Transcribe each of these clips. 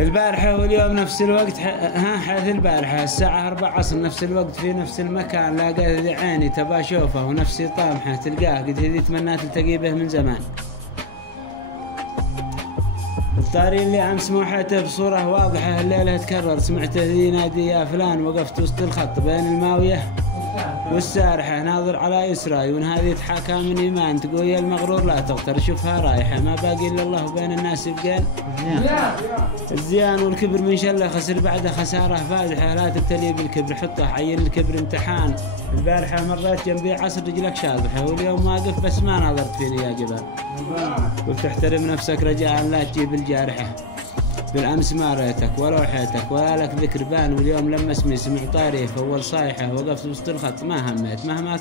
البارحة واليوم نفس الوقت حيث البارحة الساعة 4 عصر نفس الوقت في نفس المكان، لاقيت عيني تبى أشوفه ونفسي طامحة تلقاه، قد هذي تمنيت التقي به من زمان. الطاري اللي أمس موحته بصورة واضحة الليلة تكرر، سمعته ذي نادي يا فلان، وقفت وسط الخط بين الماوية والسارحة ناظر على يسراي، وان هذه تحاكى من إيمان تقول يا المغرور لا تغتر شوفها رايحة، ما باقي إلا الله وبين الناس يبقين الزيان والكبر من شله خسر بعده خسارة فادحة، لا تبتلي بالكبر حطه عين الكبر امتحان. البارحة مريت جنبي عصر رجلك شاذحة، واليوم واقف بس ما نظرت فيني يا جبال، وتحترم نفسك رجاء لا تجيب الجارحة. بالأمس ما ريتك ولا حيتك ولا لك ذكر بان، واليوم لما اسمي سمع طاري فأول صايحة، وقفت وسط الخط ما هميت مهما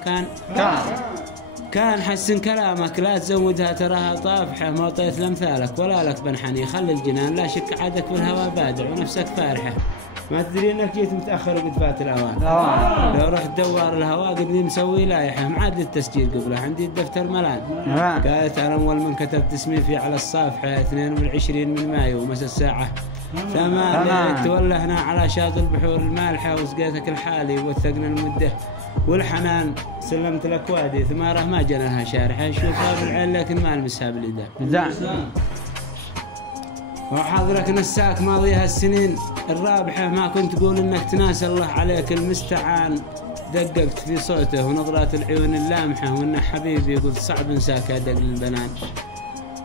كان حسن كلامك لا تزودها تراها طافحة، ما طيت لمثالك ولا لك بنحني، خلي الجنان لا شك عادك بالهوى بادع ونفسك فارحة، ما تدري انك جيت متأخر وقد فات الأوان. لو رحت دوار الهواء قدني مسوي لايحة معاد التسجيل قبله عندي الدفتر ملان. قالت أنا أول من كتبت اسمي فيه على الصافحة 22 من مايو ومسا الساعة 8 تولهنا على شاطئ البحور المالحة، وسقيتك الحالي ووثقنا المدة والحنان، سلمت لك وادي ثماره ما جناها شارحة، شوفها بالعين لكن ما المسها باليدين. وحاضرك نساك ماضيها السنين الرابحة، ما كنت تقول انك تناسى الله عليك المستعان، دققت في صوته ونظرات العيون اللامحة، وانه حبيبي قلت صعب انساك ادق للبنان،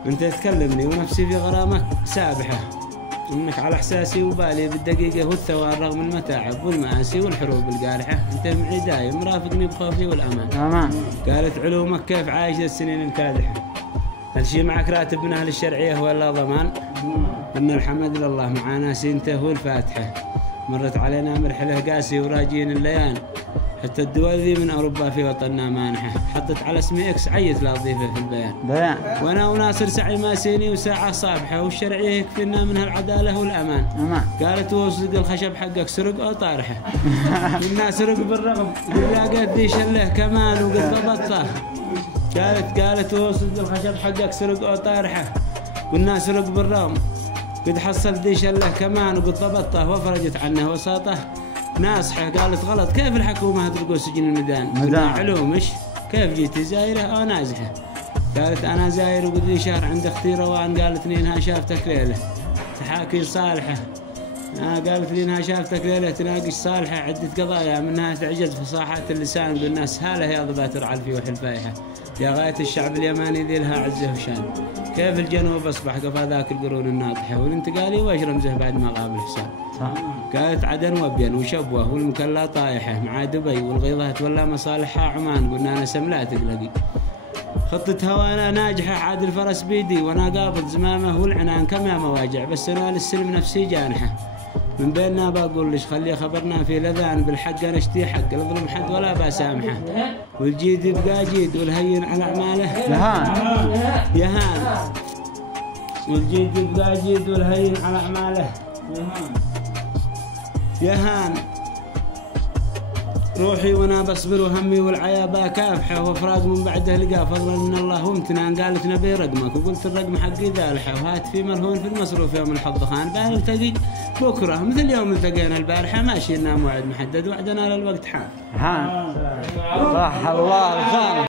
انت تكلمني ونفسي في غرامك سابحة، انك على احساسي وبالي بالدقيقة والثوان رغم المتاعب والمآسي والحروب القارحة، انت معي دايم مرافقني بخوفي والامان. قالت علومك كيف عايش السنين الكادحة، هل شي معك راتب من اهل الشرعية ولا ضمان؟ ان الحمد لله مع ناسي انت هو الفاتحة، مرت علينا مرحلة قاسي وراجين الليان، حتى الدول ذي من اوروبا في وطننا مانحة، حطت على اسمي اكس عيت لا اضيفه في البيان. وانا وناصر سعي ماسيني وساعة صابحة، والشرعية يكفينا منها العدالة والامان. قالت وصدق الخشب حقك سرق او طارحة الناس سرق بالرغم لقيت ذي شله كمان وقد ضبطته، قالت وصدق الخشب حقك سرق او طارحة، قلنا سرق بالرغم قد حصلت ذي شله كمان وقد ضبطته، وفرجت عنه وساطه ناصحة. قالت غلط كيف الحكومة تلقوا سجن الميدان علومش كيف جيتي زايرة أو نازحة؟ قالت أنا زاير وقد لي شهر عند أختي روان، قالت لي إنها شافتك ليلة تحاكي صالحة، قالت لي إنها شافتك ليلة تناقش صالحة عدة قضايا منها تعجز فصاحة اللسان، قلنا سهالة يا ضبات رعل في وحي الفايحة، يا غاية الشعب اليماني ذي لها عزه وشان، كيف الجنوب أصبح قفا ذاك القرون الناطحة، والانتقالي واش رمزه بعد ما غاب الحسان. قالت عدن وبين وشبوه والمكلا طايحة مع دبي والغيظة تولى مصالحها عمان، قلنا نسم لا تقلقي خطة هوانا ناجحة عاد الفرس بيدي، وانا قابض زمامه والعنان كم يا مواجع، بس انا للسلم نفسي جانحة، من بيننا بقول ليش خلي خبرنا في لذان، بالحق انا اشتي حق لا اظلم حد ولا بسامحه، والجيد يبقى جيد والهين على اعماله يهان والجيد يبقى جيد والهين على اعماله يهان. روحي وانا بصبر وهمي والعيابة كافحة، وافراق من بعده لقى فضلا من الله وامتنان، قالت نبي رقمك وقلت الرقم حقي ذالحة، وهات في مرهون في المصروف يوم الحظ خان، بان نلتقي بكره مثل يوم التقينا البارحة، ماشي لنا موعد محدد وعدنا للوقت حان. صح الله لسانك.